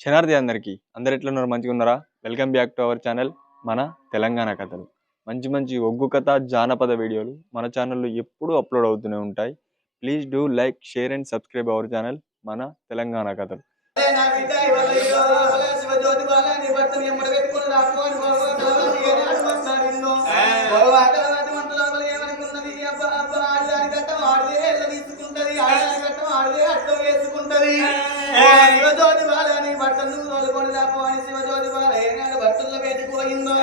శనార్థి అందరికీ అందరు ఎట్లున్నారు మంచిగా ఉన్నారా? Welcome back to our channel మన తెలంగాణ కథలు. మంచి మంచి ఒగ్గు కథ జానపద వీడియోలు మన ఛానల్లో ఎప్పుడూ అప్లోడ్ అవుతూనే ఉంటాయి. Please do like, share and subscribe our channel మన తెలంగాణ కథలు. బట్టలు తోలుకొని దాపోని శివజ్యోతి బాల ఏనాడు బట్టల్లో పెట్టిపోయిందో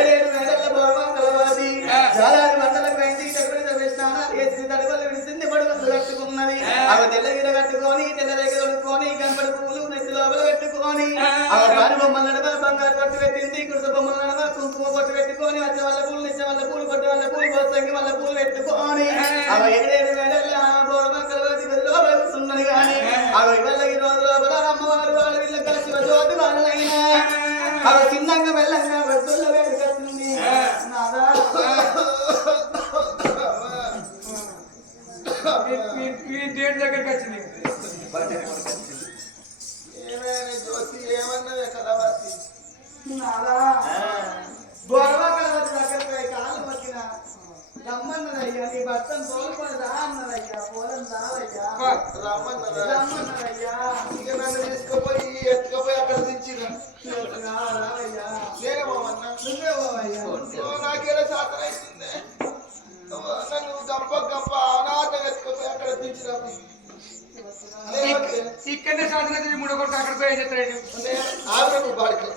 7 వేళల బోర్వా కలవాసి జాలారి బట్టలకు వెండి చక్కెర వేసినారు వేసి తడవలు విడిసింది పడుగలు కట్టుకున్నది అవి తెల్లగిర కట్టుకొని తెల్ల దగ్గర కొనుక్కొని గంపడి పువ్వులు నెత్తి లోపల పెట్టుకొని అవి బారి బొమ్మల నడవ బంగారు పట్టు పెట్టింది కుర్త బొమ్మల నడవ కుంకుమ పట్టు పెట్టుకొని వచ్చే వాళ్ళ పూలు నిచ్చే వాళ్ళ పూలు కొట్టే వాళ్ళ పూలు పోసంగి వాళ్ళ పూలు పెట్టుకొని అవి 7 వేళల బోర్వా కలవాసి లోపల కూర్చున్నది కానీ అవి వెళ్ళగి రోజు లోపల అమ్మవారు వాళ్ళ వీళ్ళ కలిసి జ్యోతి వాళ్ళైనా అవి చిన్నంగా వెళ్ళంగా వద్దుల్లో వేడుకొస్తుంది నాదా దేని దగ్గరికి వచ్చింది ఏమైనా జ్యోతి ఏమన్నది కలవాసి నాదా బొరవ కలవాసి దగ్గరికి కాలు వచ్చిన రమ్మన్నదయ్యా నీ భర్తను తోలుకొని రా అన్నదయ్యా పోలం రావయ్యా రమ్మన్నదయ్యా ఇక నన్ను తీసుకుపోయి ఎత్తుకుపోయి అక్కడ దించిన రావయ్యా నేనే పోవన్నా నువ్వే పోవయ్యా నాకేదో సాధన అవుతుంది నన్ను గంప అనాథ ఎత్తుకుపోయి అక్కడ దించిన ఇక్కడనే సాధన మూడొకటి అక్కడ పోయి చెప్తాడు ఆవిడ బాడికి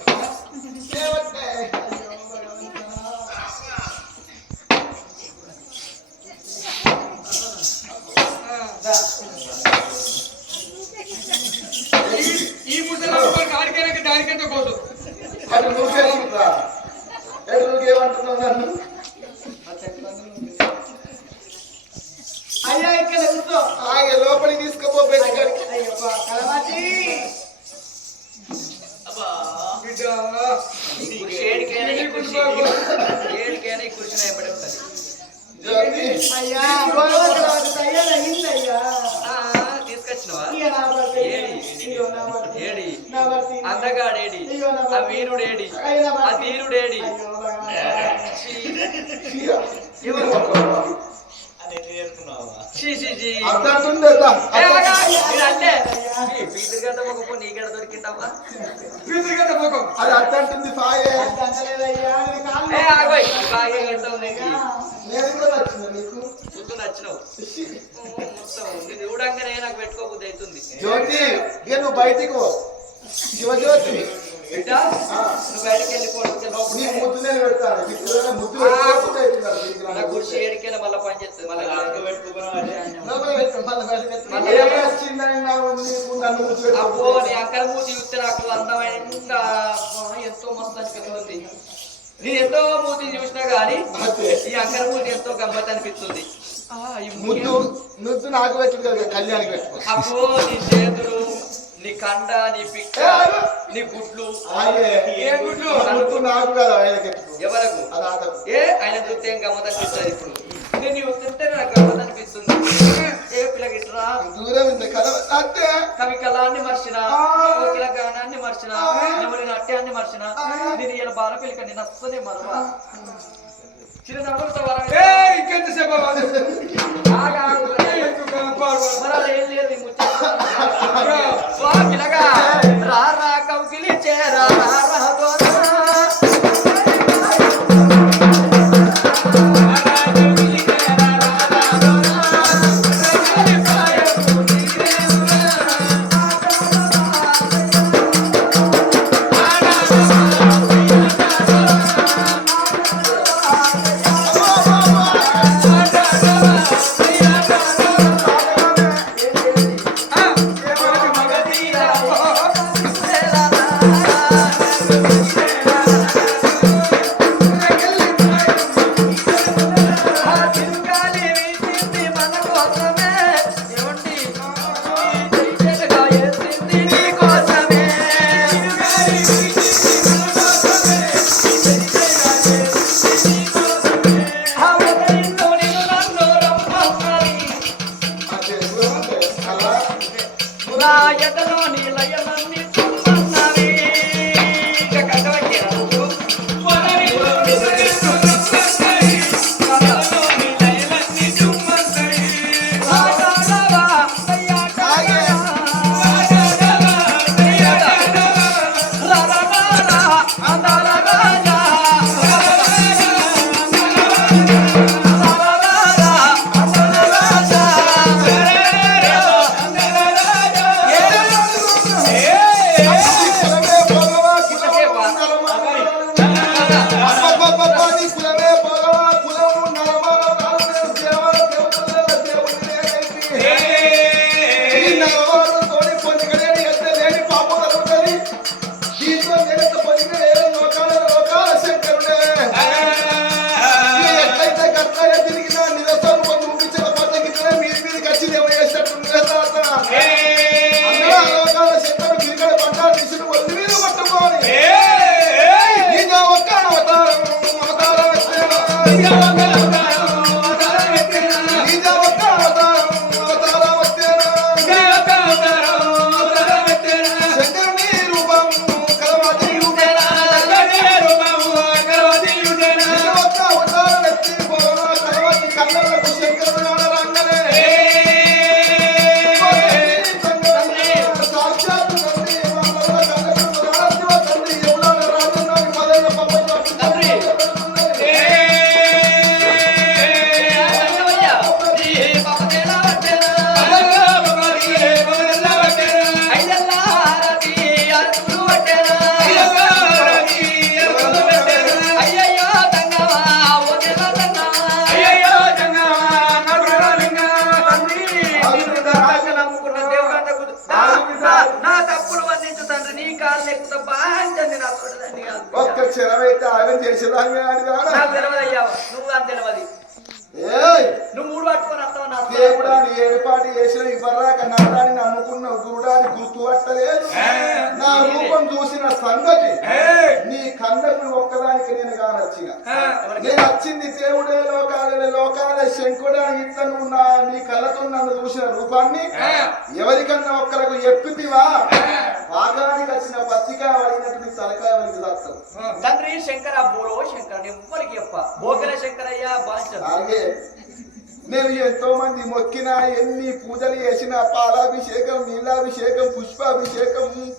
ఈ ముసలి ఆడికైనా దానికంటే కోసం అది నువ్వేసుకుంటా నువ్వేమంటున్నావు నన్ను అయ్యా ఇక్కడ కూర్చో ఆగే లోపలికి తీసుకుపోయి అయ్యప్ప కలవాచి అయ్యా తయారయ్యిందయ్యా అందగాడేడి ఆ వీరుడేడి ఆ ధీరుడేడి నీకెడ దొరికింటావా అది అట్టంటుంది బాగా నేను కూడా నచ్చింది నీకు ముందు నచ్చినావు నేను చూడంగానే నాకు పెట్టుకోబుద్ది అవుతుంది. జ్యోతి ఇక నువ్వు బయటికి పో శివజ్యోతి బిడ్డ నువ్వు బయటకు వెళ్ళిపోవడం ముద్దునే పెడతాను నా గుడిసి ఏడికైనా మళ్ళీ పని చేస్తుంది అబ్బో నీ అక్కడ మూతి చూస్తే నాకు అందమైన ఎంతో మస్తు అనిపిస్తుంది. నేను ఎంతో మూతిని చూసినా గానీ ఈ అక్కర మూతి ఎంతో గమ్మత్ అనిపిస్తుంది. ముద్దు నాకు పెట్టు కదా కళ్యాణికి పెట్టు అబ్బో నీ చేతులు నీ కండ నీ పిక్క నీ గుడ్లు గుడ్లు నాకు కదా ఎవరకు ఆయన చూస్తే ఏం గమ్మత్ అనిపిస్తుంది. ఇప్పుడు నేను చూస్తుంటే నాకు గమ్మత్ అనిపిస్తుంది. ఏ పిల్లగిట్రా దూరం కవి కళాన్ని మర్చిన కోకిల గానాన్ని మర్చిన ఎవరి నాట్యాన్ని మర్చిన నేను ఇలా బాల పిల్లక నేను అస్సలే మరవా చిన్న నవ్వులతో ఇంకెంతసేపు మరి ఏం లేదు పిల్లగా రా రా కౌకిలి చేరా నడుచులు పట్టేనా అయ్యయ్యో తంగవా ఓ దేవ నమ్ముకున్న దేవుడు నా తప్పులు వందించు తండ్రి నీ కాళ్ళు ఎక్కుతా బాగుంటుంది నా తోటదండి ఒక్క క్షణమైతే ఆగం చేసేదాన్ని నాకు తెలియదయ్యా నువ్వు అని తెలియదు నువ్వు మూడు పట్టుకొని వస్తావు నా దేవుడా నీ ఏర్పాటు చేసిన ఇవ్వరాక నాడాన్ని నమ్ముకున్న గురుడాన్ని గుర్తు పట్టలేదు నా రూపం చూసిన సంగతి నీ కళ్ళకు ఒక్కదానికి నేను కానొచ్చిన నేను వచ్చింది దేవుడే లోకాల శంకుడా ఇట్లా నువ్వు నీ కళ్ళతో నన్ను చూసిన రూపాన్ని ఎవరికన్నా ఒక్కలకు ఎప్పితివా పాకానికి వచ్చిన పత్రిక అడిగినట్టు నీ తలకాయ వలికి చేస్తావు తండ్రి శంకర బోలో శంకర ఎవ్వరికి చెప్ప భోగల శంకరయ్య బాధ్యత అలాగే నేను ఎంతో మంది మొక్కిన ఎన్ని పూజలు చేసిన పాలాభిషేకం నీలాభిషేకం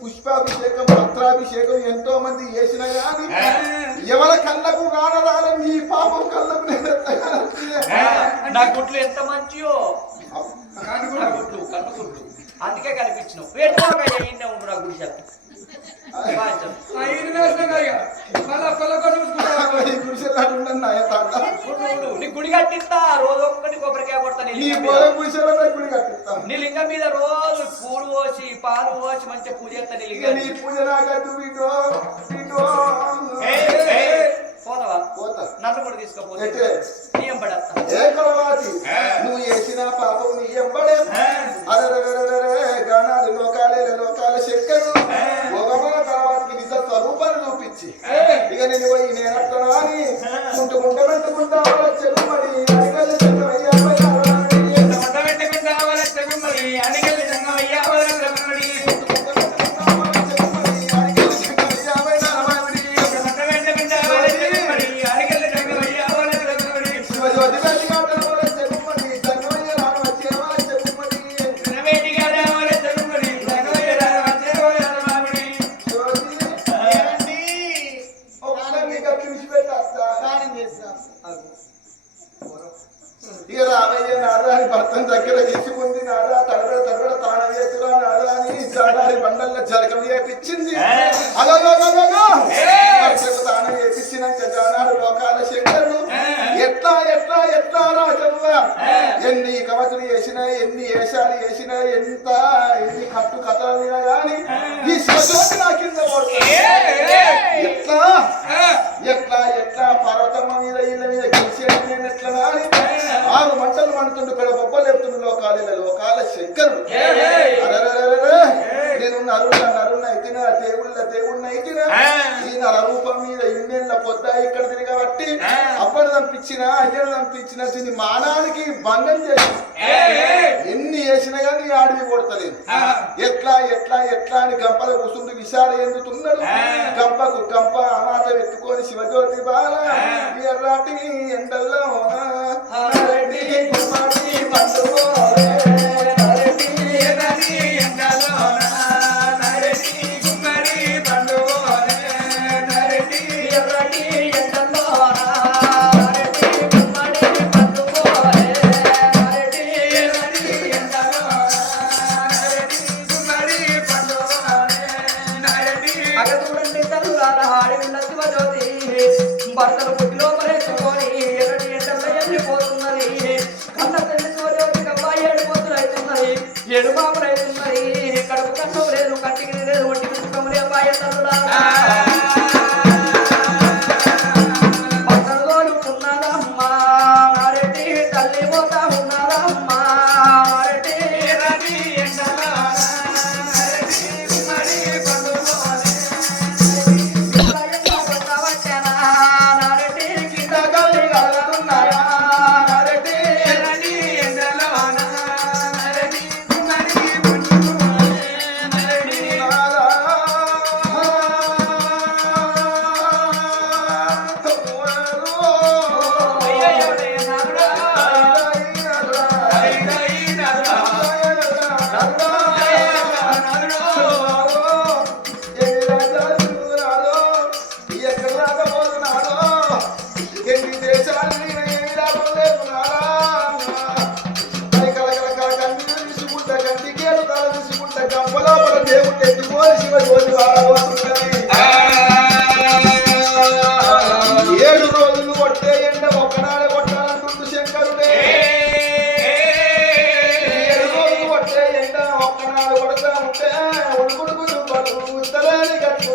పుష్పాభిషేకం పత్రాభిషేకం ఎంతో మంది చేసిన కానీ ఎవరి కళ్ళకు కానరాలి నీ పాపం కళ్ళకు నా గుట్లు ఎంత మంచియో కన్ను గుట్లు అందుకే కనిపించినావు వేటుకోగా ఏంటే ఉండు నా గుడి నీ గుడి కట్టిస్తా రోజు ఒక్కటి కొబ్బరికాయ కొడతా నీ లింగం మీద రోజు పూలు పోసి పాలు పోసి మంచిగా పూజ చేస్తా నీ లింగం పోతావా నన్ను కూడా తీసుకోపోతే నువ్వు చేసిన పాపం నీ ఎంబడే గానాలు లోకాల శక్కరు తర్వాతకి నిజ స్వరూపాన్ని చూపించి ఇక నేను పోయి నేనట్లా అని పెట్టుకుంటా చెరుమడి ఇక రామయ్య నాదాని భర్తను దగ్గర తీసుకుంది నాదా తడబడ తాళం వేసురా నాదా అని జాడారి బండల్లో జలకం చేపించింది తాళం వేపించినాక జానాడు లోకాల శంకరుడు ఎట్లా రాజవ్వ ఎన్ని కవచలు చేసినా ఎన్ని వేషాలు చేసినా ఎన్ని కట్టు కథలు కానీ ఈ శివజ్యోతి నా కింద ఎట్లా పర్వతమ్మ మీద ఇళ్ళ మీద గెలిచేది నేను ఎట్లా అని 6 మంటలు మండుతుండు ఇక్కడ బొబ్బలు ఎత్తుండు లోకాల శంకరుడు నేను నరుణ అయితేనా దేవుళ్ళ అయితేనా ఈ నర రూపం మీద ఇన్నేళ్ళ పొద్ద ఇక్కడ తిరగబట్టి అప్పటి పంపించిన అయ్యను పంపించిన దీన్ని మానానికి భంగం చేసి ఎన్ని వేసినా కానీ ఆడివి కొడతలేదు ఎట్లా అని గంపల కూర్చుంటూ విశాల ఎందుతున్నాడు గంప అమాత ఎత్తుకొని శివజ్యోతి బాల ఎర్రాటి ఎండల్లో భర్తలు పుట్టిలో పరేసుకొని ఎర్రటి ఎండల్లో ఎండిపోతున్నది కన్న తల్లి సూర్యోటి కవ్వ 7 పొద్దులు అవుతున్నాయి 7 బాబులు అవుతున్నాయి కడుపు కన్నం లేదు కంటికి లేదు ఒంటి పుస్తకం లేదు వాయతల్లులా భర్తలు తోడుకున్నారమ్మా నారెడ్డి తల్లి పోతా ఉన్నారమ్మా నారెడ్డి ఎర్రటి ఎండలో నారెడ్డి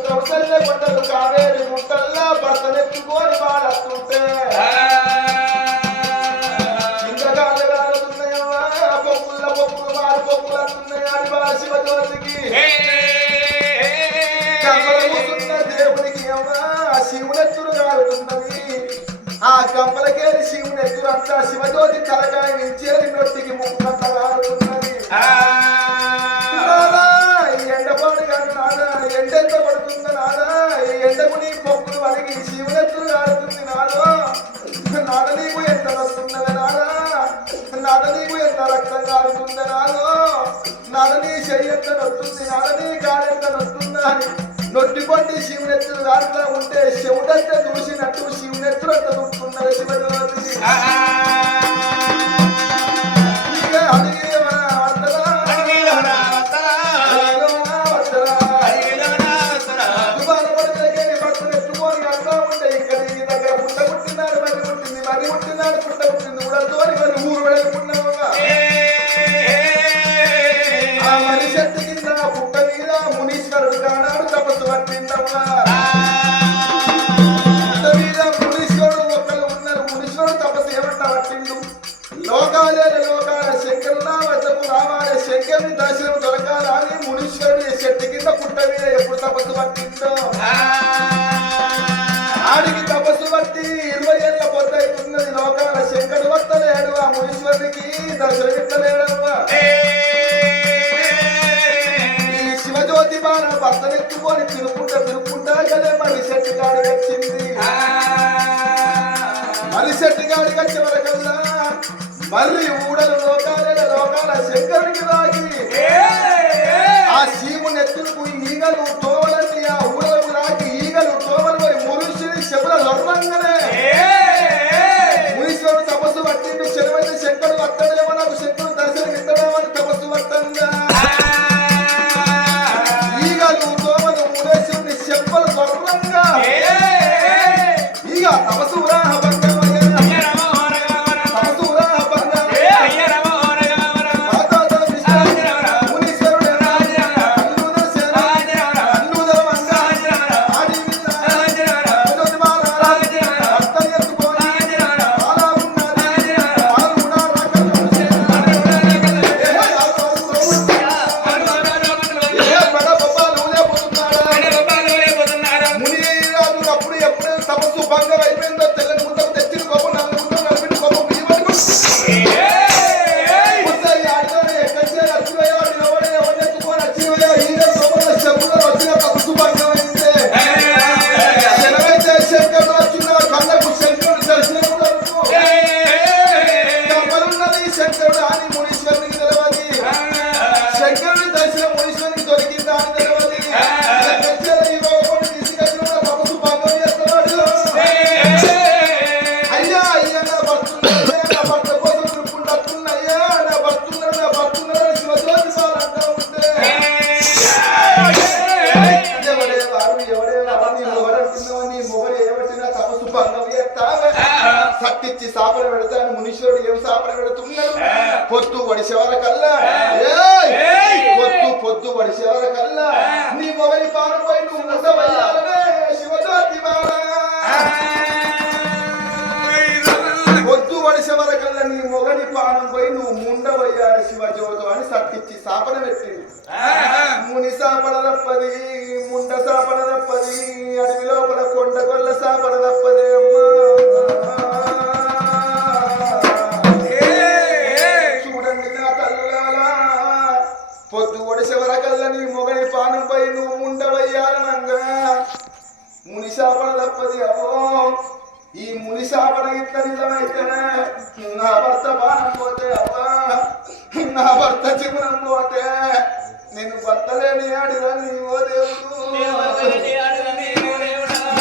కౌసల్య కొండలు కావేరి ముట్టల్లా భర్తనెత్తుకొని పాడస్తుంటే ఇంద్రగాలుతున్నాయమ్మా పొక్కులు మారు పొక్కులు అంటున్నాయి అని బాల శివజ్యోతికి కమ్మలకున్న దేవునికి అమ్మా శివునెత్తులు కాలుతున్నది. ఆ కమ్మలకేరి శివునెత్తులు అంతా శివజ్యోతి తలకాయ నుంచి నొట్టికి ముక్కంతా కాలుతున్నది. ఎండపాడు కాదు నాదా, ఎండెంత పడుతుంది నాదా, ఈ ఎండకు నీ పొక్కులు అడిగి శివునెత్తులు కాలుతుంది నాదో. నాద నీకు ఎంత వస్తున్నది నాదా, నాద నీకు ఎంత రక్తం కాలుతుంది నాదో, నాద నీ చెయ్యి ఎంత నొస్తుంది, నాద నీ కాడెంత నొస్తుందా అని నొట్టికొండి శివునెత్తులు దాంట్లో ఉంటే శివుడంతా చూసినట్టు శివునెత్తులు అంత నొట్టున్నది శివజ్యోతిని. మునీశ్వరుడు కానాడు తపస్సు పట్టిందమ్మా. మునీశ్వరుడు ఒకళ్ళు ఉన్నారు. మునీశ్వరుడు తపస్సు ఏమంట పట్టిండు. లోకాలే లోకాల శంకరులా వద్దకు రావాలి, శంకరుని దర్శనం దొరకాలా అని మునీశ్వరుడు చెట్టు కింద పుట్ట మీద ఎప్పుడు తపస్సు పట్టిందో ఆడికి తపస్సు పట్టి 20 ఏళ్ళ పొద్దవుతున్నది. లోకాల శంకరుడు వస్తలేడు, ఆ మునీశ్వరునికి దర్శనం ఇస్తలేడమ్మా. శివజ్యోతి బాల భర్తనెత్తుకొని తిరుక్కుంటా కదే మరి చెట్టు కాడికి వచ్చింది. మరి చెట్టు కాడికి వచ్చే వరకల్లా మళ్ళీ ఊడలు లోకాల శంకరునికి రాగి ఆ శివుని ఎత్తులకు ఈగలు తోవలని ఆ ఊడలకు రాగి ఈగలు తోవలు పోయి మురుషుని శబుల లొర్రంగానే మునీశ్వరుడు తపస్సు పట్టిండు. శనివైతే శంకరుడు వస్తాడేమో, నాకు శంకరుడు దర్శనం ఇస్తాడేమో అని తపస్సు పట్టంగా చెప్పలు దొరకంగా ఇక తపస్సు సత్తిచ్చి సాపన పెడతాను. మునీశ్వరుడు ఏం సాపన పెడుతున్నాడు. పొద్దు వడిసేవార కల్లా పొద్దు వడిసేవార కల్లా నీ మొగలి పారిపోయి నువ్వు ముసవయ్యాలనే శివజ్యోతి పొద్దు వడిసేవార కల్లా నీ మొగలి పానం పోయి నువ్వు ముండవయ్యాలి శివజ్యోతి అని సత్తిచ్చి సాపన పెట్టింది. ముని సాపన తప్పది, ముండ సాపన తప్పది, అడవి లోపల కొండ కొల్ల సాపన తప్పదే అమ్మా. పొద్దు ఒడిసెవరకల్లా నీ మొగని పానం పై నువ్వు ముండవయ్యాలనంగా ముని శాపన తప్పది. అవో ఈ ముని శాపన ఇట్లా నిజమైతే నా భర్త పానం పోతే అవ్వా, నా భర్త జీవనం పోతే నేను భర్తలేని ఆడిదాన్ని ఓ దేవుడు, వదిలేని ఆడిదాన్ని ఓ దేవుడా.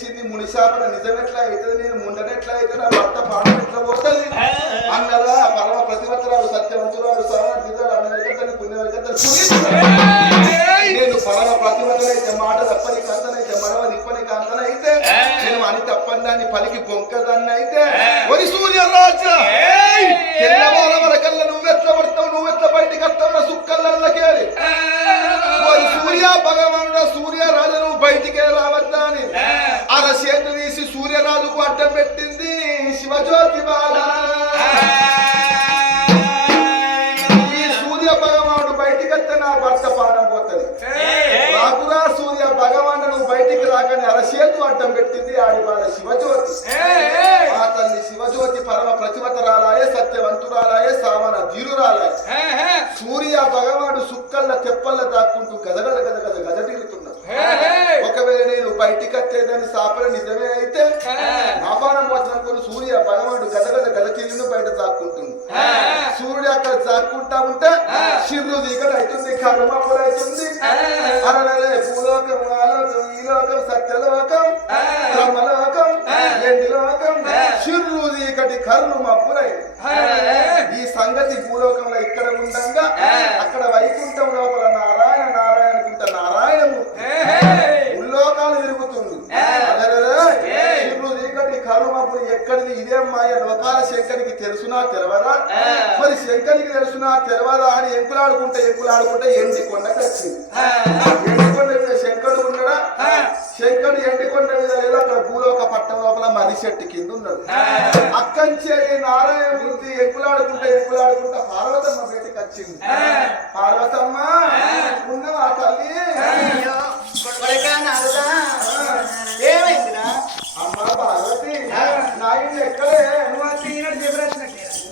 తీసింది మునిశాపన నిజం ఎట్లా అవుతుంది నేను ముండనెట్లా అయితే నా భర్త పాపం ఎట్లా పోతుంది అన్నదా పరమ ప్రతిభతరాలు సత్యవంతురాలు సర్వజ్ఞురాలు అన్నదరికతని పుణ్యవరికతని నేను పరమ ప్రతిభతనైతే మాట తప్పని కంతనైతే మనవ నిప్పని కంతనైతే నేను అని తప్పని దాన్ని పలికి బొంకదాన్ని అయితే ఒరి సూర్యరాజా తెల్లవార వరకల్లా నువ్వెట్లా పడతావు నువ్వెట్లా బయటికి వస్తావు నా సుక్కల్లకేరి సూర్య భగవానుడు సూర్యరాజు నువ్వు బయటికే రావద్దా అని అరచేతులు తీసి సూర్యరాజుకు అడ్డం పెట్టింది శివజ్యోతి బాల ఈ సూర్య భగవానుడు బయటికి వస్తే నా భర్త పానం పోతుంది రాకురా సూర్య భగవాను నువ్వు బయటికి రాకని అరచేతు అడ్డం పెట్టింది ఆడి బాల శివజ్యోతి ఆ తల్లి శివజ్యోతి పరమ ప్రతిభతరాలాయే సత్యవంతురాలాయే సామన ధీరురాలాయే సూర్య భగవానుడు సుక్కల్ల తెప్పల్ల దాక్కుంటూ గదగద గదగద గదటిల్లుతున్నాడు ఒకవేళ నేను బయటికి వచ్చేదని సాపన నిజమే అయితే నాపానం పోతున్నప్పుడు సూర్య భగవానుడు గదగద గదటిల్లును బయట దాక్కుంటుంది సూర్యుడు అక్కడ దాక్కుంటా ఉంటే శిర్రు దిగడు అవుతుంది కర్మపుర అవుతుంది అరలే భూలోకం ఆలోకం ఈ లోకం సత్యలోకం బ్రహ్మలోకం ఎండి లోకం శిర్రు దిగటి కర్రు మప్పురైంది ఈ సంగతి భూలోకంలో ఇక్కడ ఉండగా అక్కడ వైకుంఠం లోపల నారాయణ నారాయణ అనుకుంటా నారాయణమూర్తి ఉల్లోకాలు తిరుగుతుంది చీకటి కరుమప్పుడు ఎక్కడిది ఇదే మాయ లోకాల శంకరికి తెలుసునా తెరవదా మరి శంకరికి తెలుసునా తెరవదా అని ఎంకులాడుకుంటే ఎండి కొండకి వచ్చింది ఎండికొండ మీద శంకరుడు ఉన్నాడా శంకరుడు ఎండికొండ మీద లేదా అక్కడ భూలోక పట్టం లోపల మర్రి చెట్టు కింద ఉన్నాడు అక్కంచేరి నారాయణమూర్తి ఎంకులాడుకుంటే పార్వతమ్మ బయటకు వచ్చింది పార్వతమ్మ ఉన్నవా తల్లి ఏమైందిరా అమ్మ పార్వతి నాయన ఎక్కడే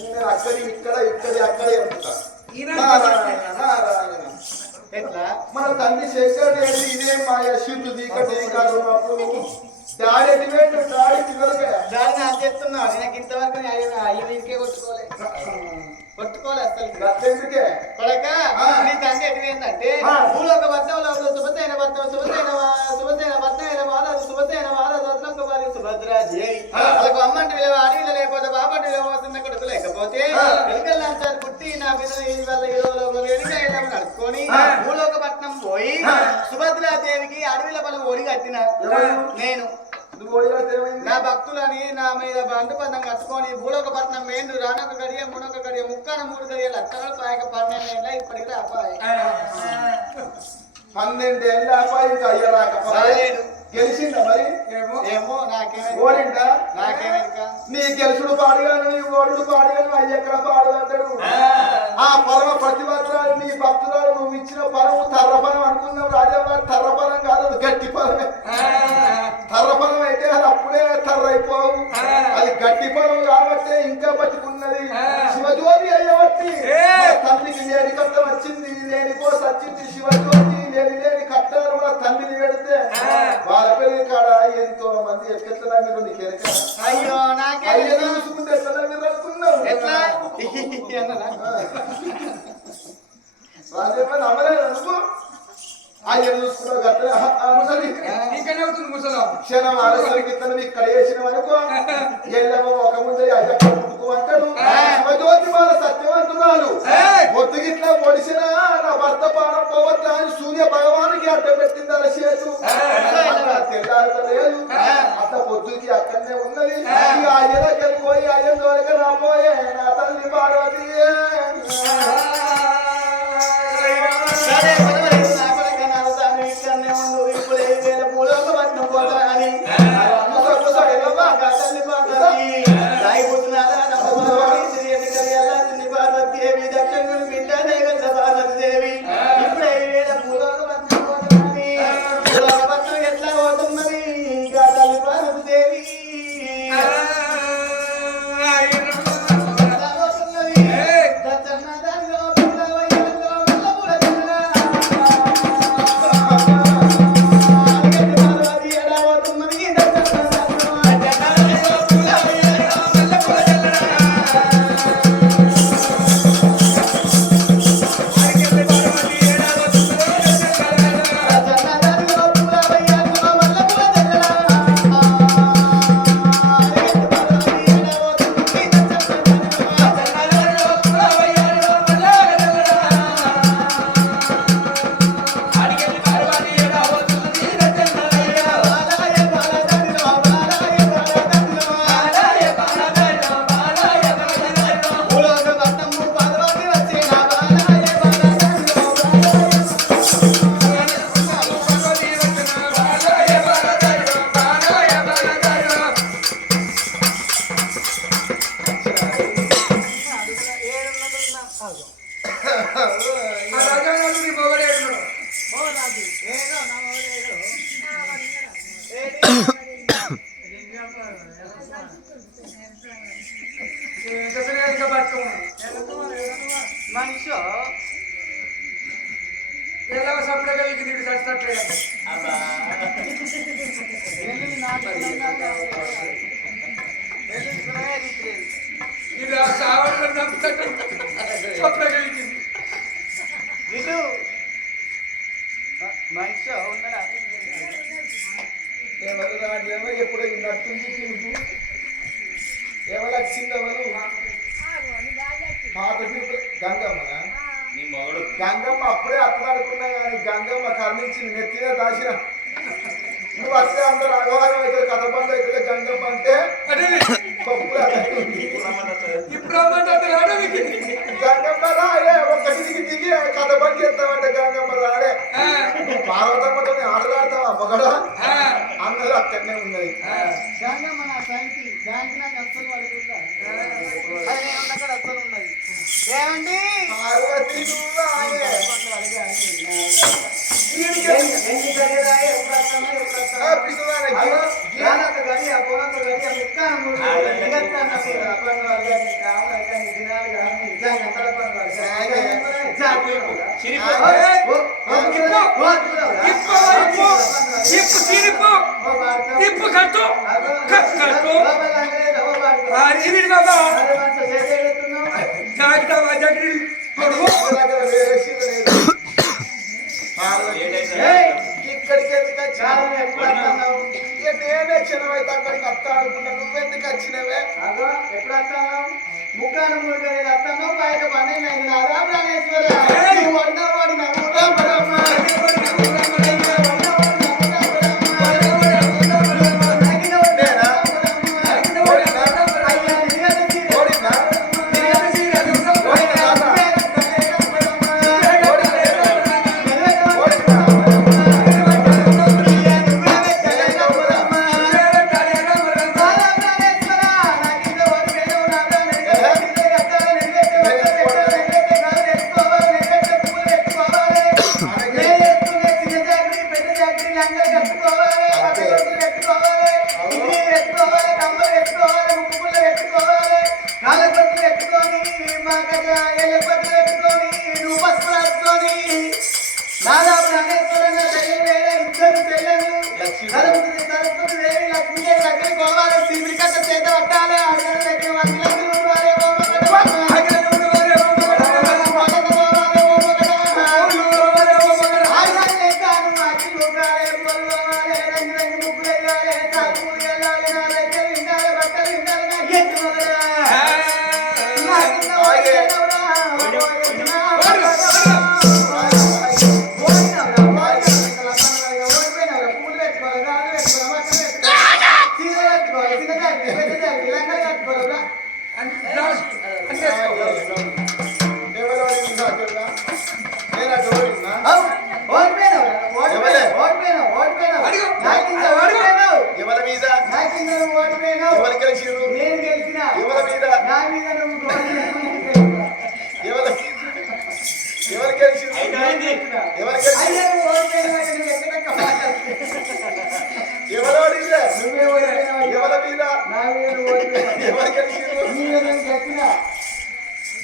నేను అక్కడి ఇక్కడి అక్కడే ఉంటా నారాయణ ఎట్లా మన తండ్రి శంకరుడు ఏంటి ఇదే మాయ శివుడు దీకటి కాదు అప్పుడు డాడీ ఎటువంటి డాడీ చివరిగా దాన్ని నాకు చెప్తున్నావు నాకు ఇంతవరకు అయ్యి నీకే కొట్టుకోలే అసలు ఎందుకే కొడక నీ తండ్రి ఎటువైందంటే భూలోక వర్తం లోపల శుభతైన వర్తం శుభతైన వర్తమైన వారసు శుభతైన వారసు వారి సుభద్రాదేవి వాళ్ళకు అమ్మంటి విలువ అడవిలో లేకపోతే బాపంటి విలువ వస్తున్న కొడుకు లేకపోతే వెనుకల్లాంచారు పుట్టి నా పిల్లలు వల్ల ఈరోజు వెనుక నడుచుకొని భూలోక పట్నం పోయి సుభద్రాదేవికి అడవిల బలం ఒడి కట్టిన నేను నా భక్తులని నా మీద బంధుబంధం కట్టుకొని భూలోక పట్నం మేండు రానొక గడియ మునొక గడియ ముక్కన 3 గడియ లక్షలు పాయక 12 ఏళ్ళ ఇప్పటికి రాపాయి 12 ఏళ్ళ అబ్బాయి ఇంకా అయ్యరాకపోయి గెలిచిందా మరి ఏమో ఓడిందా నాకేమెక్క నీ గెలుచుడు పాడుగాను నీ ఓడుడు పాడుగాను అయ్యెక్కడ పాడుగంటాడు ఆ పరమ ప్రతిభాతురాలు నీ భక్తురాలు నువ్వు ఇచ్చిన పరము తర్రఫలం అనుకున్నావు రాజావారి తర్రఫలం కాదు అది గట్టి ఫలమే తర్రఫలం అయితే అది అప్పుడే తర్రైపోవు అది గట్టి ఫలం కాబట్టి ఇంకా బతికున్నది శివజ్యోతి అయ్యబట్టి తల్లికి లేని కట్టం వచ్చింది లేని కోస వచ్చింది శివజ్యోతి లేని కట్టారు మన తండ్రిని పెడితే వాళ్ళ పెళ్లి కాడ ఎంతో మంది ఎట్లా మీరు నీకు అయ్యో నాకే అయ్యో చూసుకుంటే ఎట్లా మీరు అనుకున్నావు ఎట్లా రాజేమని అమ్మలేదు అనుకో అయ్యో చూసుకున్నావు గట్ల ఇంకనే అవుతుంది ముసలా క్షణం ఆలస్యానికి ఇతను ఇక్కడ వేసిన అనుకో ఎల్లవో ఒక ముందే అయ్య పుట్టుకు అంటాడు శివజ్యోతి వాళ్ళ సత్యవంతురాలు పొద్దుగిట్లా పొడిసిన నా భర్త పానం పోవద్దా అని సూర్య భగవానికి అడ్డం పెట్టింది అలా చేతు తెల్లారలేదు అట్ట పొద్దుకి అక్కడనే ఉన్నది అయ్యలోకి వెళ్ళిపోయి అయ్య దొరక రాబోయే నా తల్లి పార్వతి దేవి అబ్బా. ఇలా సావడం నమ్ముతాడు చొప్పగా ఇచ్చింది ఇటు మనిషి ఉన్నాడా ఎవరు రాజ్యమో ఎప్పుడు నట్టుంది తిరుగు ఎవరు వచ్చింది ఎవరు పాత పీపుల్ గంగమ్మనా నీ మొగడు గంగమ్మ అప్పుడే అట్లాడుకున్నా కానీ గంగమ్మ కర్ణించింది నెత్తిన దాచిన నువ్వు వస్తే అందరూ అగవాగం ఇక్కడ కథ బంధు అయితే గంగమ్మ అంటే అదే పప్పులు ఇప్పుడు రమ్మంటే అడవికి గంగమ్మ రాయే ఒకటి దిగి కథ బంద్ చేస్తామంటే గంగమ్మ రాడే పార్వతమ్మతో ఆటలాడతావా మొగడా అందరూ అక్కడనే ఉన్నది గంగమ్మ నా సంగతి దానికి నాకు అస్సలు పడుతుందా అది నేను ఉన్నక్కడ అస్సలు ఉన్నది ఏమండి పార్వతి నువ్వు రాయే ఎన్ని గడియలా ఎప్పుడు వస్తామో ఎప్పుడు వస్తామో పిసుదానికి జ్ఞానక గడియ పోనంత గడియ ముక్కానం నిగత్తాన మీద అప్పన్న వాళ్ళు కానీ రావున కానీ దినాలు కానీ నిజంగా అంతల పనులు ఇప్పు తీరిపు ఇప్పు కట్టు కట్టు ఇది బాబా జాగ్రత్త జాగ్రత్త ఇక్కడికి ఎందుకు వచ్చినావు నేనే క్షణం అయితే అక్కడికి వస్తా అనుకున్నా నువ్వెందుకు వచ్చినవే ఎప్పుడు వస్తాను ముక్కాను మూడు గడియలు వస్తాను బయట పన్నెండు అయింది నాదా ప్రాణేశ్వర వండవాడి నమ్ముతాం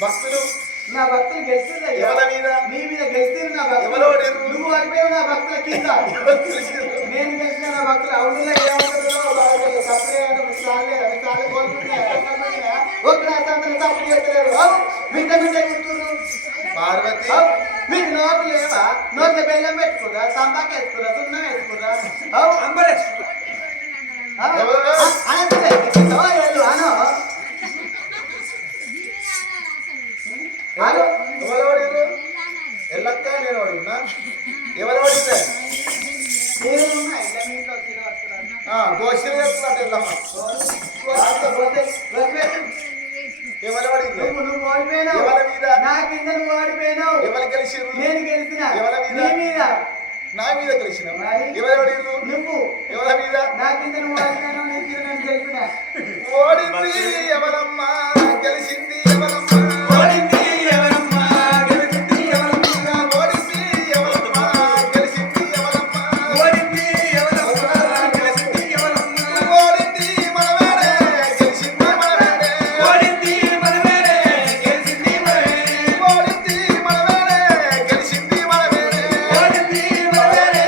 భక్తులు నా భక్తులు గెలిచిందా ఎవరి మీద నీ మీద గెలిచిన నా భక్తులు నువ్వు అడిపోయావు నా భక్తుల కింద నేను గెలిచిన నా భక్తులు అవునులా ఏమంటారు బిడ్డ బిడ్డ కూర్చున్నారు పార్వతి మీకు నోట్లు లేవా నోట్ల బెల్లం పెట్టుకురా సంపాకి వేసుకురా సున్నం వేసుకురా అంబరేష్ ఎవరు ఎల్లక్క నేను వాడున్నా ఎవరు వాడితే గోషలు చేస్తున్నట్టు వెళ్ళమ్మా ఎవరు వాడింది నువ్వు ఓడిపోయినావు ఎవరి మీద నా కింద నువ్వు ఓడిపోయినావు ఎవరు గెలిచిర్రు నేను గెలిచిన ఎవరి మీద నీ మీద నా మీద గెలిచిన మరి? ఎవరు వాడిర్రు నువ్వు ఎవరి మీద నా కింద నువ్వు ఓడిపోయినావు నీ కింద నేను గెలిచిన ఓడింది ఎవరమ్మా గెలిచింది ఎవరమ్మా ఓడింది ఎవరమ్మా గెలిచింది ఎవరమ్మా ఓడింది ఎవరమ్మా గెలిచింది ఎవరమ్మా ఓడింది ఎవరమ్మా గెలిచింది ఎవరమ్మా ఓడింది మనమేనే గెలిచింది మనమేనే ఓడింది మనమేనే గెలిచింది మనమే ఓడింది మనమేనే గెలిచింది మనమేనే ఓడింది మనమేనే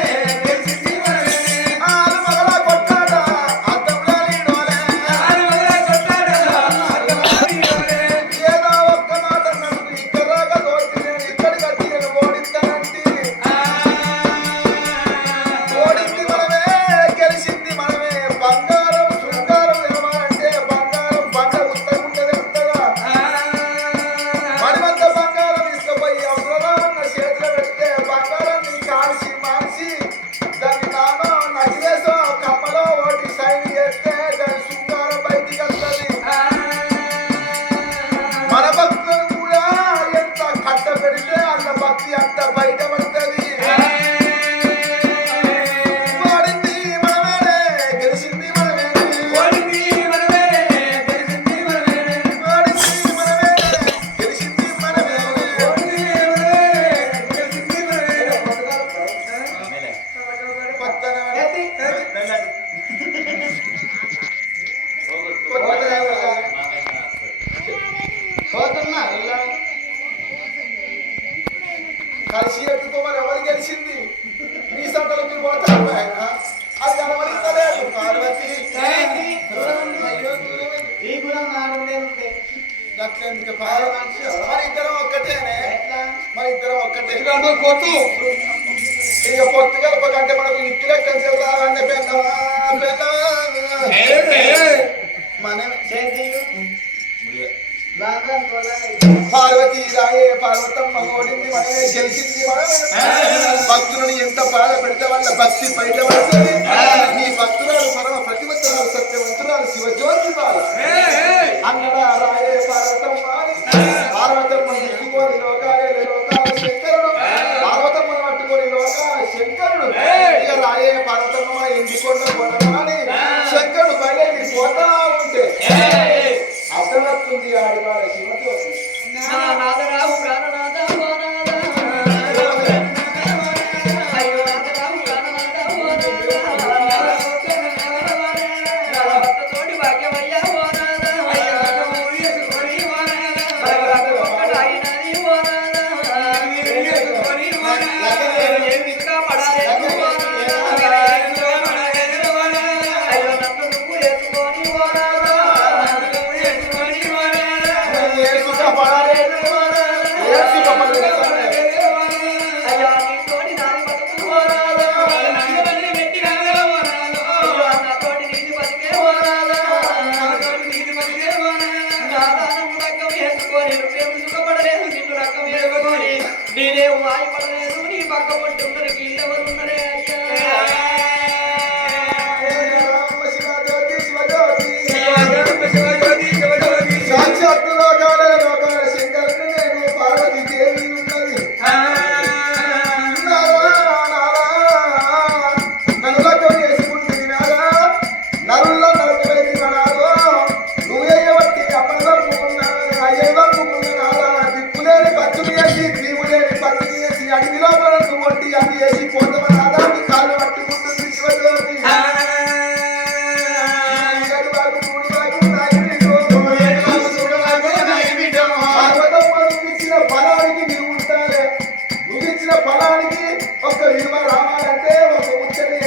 కనబడతలేదు పార్వతి. ఏంటి? అయ్యో దూరమే. ఈ గుణం నాడుండే ఉంటే అట్లెందుకు పార్వతి? మరి ఇద్దరం ఒక్కటేనే. ఎట్లా మరి ఇద్దరం ఒక్కటే. ఇదిగో కొట్టు ఇక పొత్తు కలపకంటే మనకు ఇంటి లెక్కలు చెల్లాలంటే పెద్దవా మనం చేతిలు బాగా పార్వతి రాయే పార్వతమ్మ ఓడింది మనమే గెలిచింది మనమే. భక్తులను ఎంత బాధ పెడితే వాళ్ళ భక్తి బయట పడుతుంది. నీ భక్తురాలు పరమ ప్రతిభతురాలు సత్యవంతురాలు శివజ్యోతి బాల అన్నడా రాయే పార్వతమ్మ అని. పార్వతమ్మ ఎత్తుకొని లోకాలే లోకాల శంకరుడు, పార్వతమ్మను పట్టుకొని లోకాల శంకరుడు. ఇక రాయే పార్వతమ్మ ఎండికొండ కొనని శంకరుడు బయలుదేరి పోతా ఉంటే అర్థమవుతుంది ఆడివాళ్ళ శివజ్యోతి. నా నాదరావు ప్రాణనాథ ఓ నాథ. అయ్యో నాదరావు ప్రాణనాథ ఓ నాథ. నా భక్తతోటి భాగ్యమయ్యా ఓ నాథ. భగవంతుడు ఒక్కడాయినది ఓ నాథ. నేను ఏ విధంగా పడాలేదు ఓ నాథ. అయ్యో నన్ను నువ్వు ఎత్తుకొని ఓ నాథ. అయ్యా నీతోటి నాది బతుకు ఓ నాథ. అయ్యో నాతోటి నీది బతికే ఓ నాథ. నా దానము రకం వేసుకొని నువ్వేం సుఖపడలేదు, నిన్ను రకం వేసుకొని నేనేం మాయపడలేదు. నీ పక్క పట్టున్నది కీళ్ళెవరున్నరే అయ్యా. సాక్షాత్తు లోకాల లోకాల శంకరుని నేను పార్వతీ దేవి ఉన్నది. నన్ను లగ్గం చేసుకుంటుంది నాదా, నరుల్లో నరుకైతే నాదో. నువ్వేయబట్టి అమ్మలమ్ముకున్నా అయ్యమ్మకున్నా నాదా. దిక్కులేని పచ్చుని వేసి దీవులేని పచ్చుని వేసి అడవిలో మనకు కొట్టి అది వేసి పోతామ నాదా. నీ కాళ్ళు పట్టుకుంటుంది శివజ్యోతి. పార్వతమ్మ నువ్విచ్చిన ఫలానికి నీవు ఉంటాలే. నువ్విచ్చిన ఫలానికి ఒక విలువ రావాలంటే ఒక ముచ్చని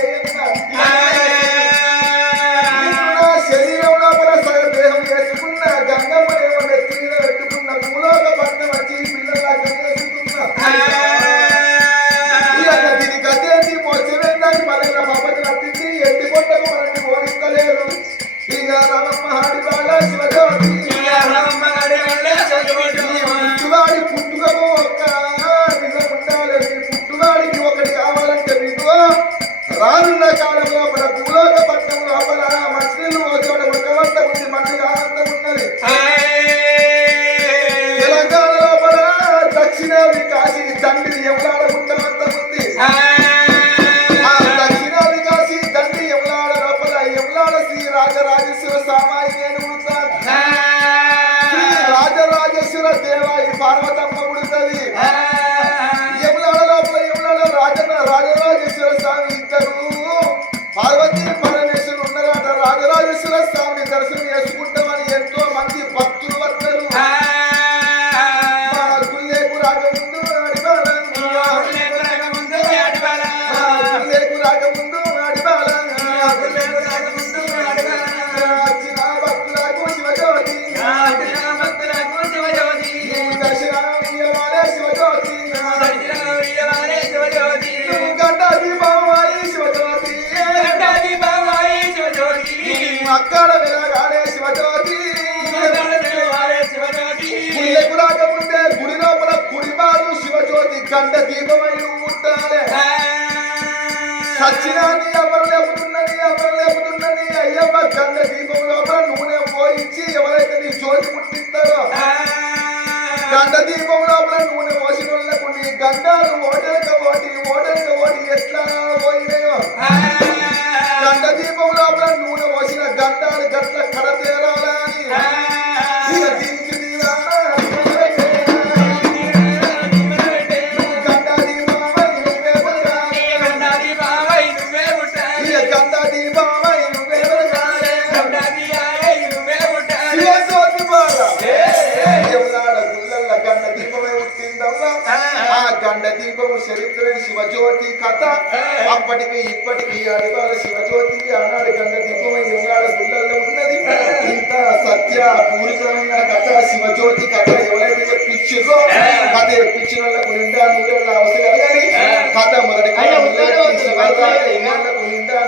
శరీరం లోపల సగ దేహం వేసుకున్న గంగమ్మనేమో నెత్తి మీద పెట్టుకున్న భూలోక పట్నం వచ్చి పిల్లల్లా వేసుకున్నా. దీని గదేంటి మోసమేందని పల్లెల పాపకి నచ్చింది. ఎట్టి కొట్టకు మనల్ని ఓడిస్తలేదు. ఇక రామమ్మ హాడి బాగా శివజ్యోతి. పుట్టువాడి పుట్టుకకు ఒక్క నిజం ఉండాలి. మీ పుట్టువాడికి ఒకటి కావాలంటే మీకు రానున్న కాలం లోపల భూలోక పట్టణం లోపల మంచినీళ్ళు చోట ఒకవంత ఉంది, మంచిగా ఆనందం ఉన్నది. తెలంగాణ లోపల దక్షిణాది కాశీ తండ్రి ఎవరాడ పుట్టమంత ఉంది. ఆ దక్షిణాది కాశీ తండ్రి ఎవలాడ లోపల ఎవలాడ శ్రీ రాజరాజేశ్వర స్వామి నేను పుడతాను. శ్రీ రాజరాజేశ్వర దేవాయి పార్వతమ్మ పుడుతుంది. యములాడ లోపల యములాడ రాజరాజేశ్వర స్వామి ఇద్దరు పార్వతీ పరమేశ్వరులు ఉన్నారట. రాజరాజేశ్వర స్వామిని దర్శనం చేసుకుంటామని ఎంతో మంది భక్తులు వస్తారు. గుల్లేకు రాకముందు అడిబాల, గుల్లేకు రాకముందు అడిబాల, వచ్చిన భక్తులకు శివజ్యోతి దర్శనమియ్యవాలే శివజ్యోతి. గంట దీపమాయి శివజ్యోతి, అక్కడ వెలగాలే శివజ్యోతి. గుళ్ళకు రాకముందే గుడి లోపల కుడిమాలు శివజ్యోతి గంట దీపమై ఉంటాలే. సచ్చినాన్ని ఎవరు లేపుతున్నది అయ్యమ్మ గంట దీపం లోపల నూనె పోయించి ఎవరైతే నీ జ్యోతి ముట్టిస్తారో గంట దీపం లోపల నూనె పోసిన వాళ్ళకు నీ గంటాలు ఓటెనక ఓటి ఎట్లా పోయినాయో గంట దీపం లోపల నూనె పోసిన గంటాలు గట్ల కడతేరాలా అని ఇక దీనికి నీవా గంట దీపమై నువ్వే బతకాలి. ఇక గంట దీపమై నువ్వే బతకాలి. శివజ్యోతి బాల ఎవలాడ గుళ్ళల్ల గంట దీపమై పుట్టిందవ్వా. ఆ గంట దీపము చరిత్ర శివజ్యోతి కథ అప్పటికి ఇప్పటికి అడిగాల శివజ్యోతి ఆనాడు గంట దిగువై ఉన్నాడు గుళ్ళల్లో ఉన్నది ఇంత సత్య పూరితమైన కథ శివజ్యోతి కథ ఎవరైతే చెప్పించారో కథ చెప్పించిన వాళ్ళకు నిండా నూరేళ్ళ అవసరం కానీ కథ మొదటి శివాలకు నిండా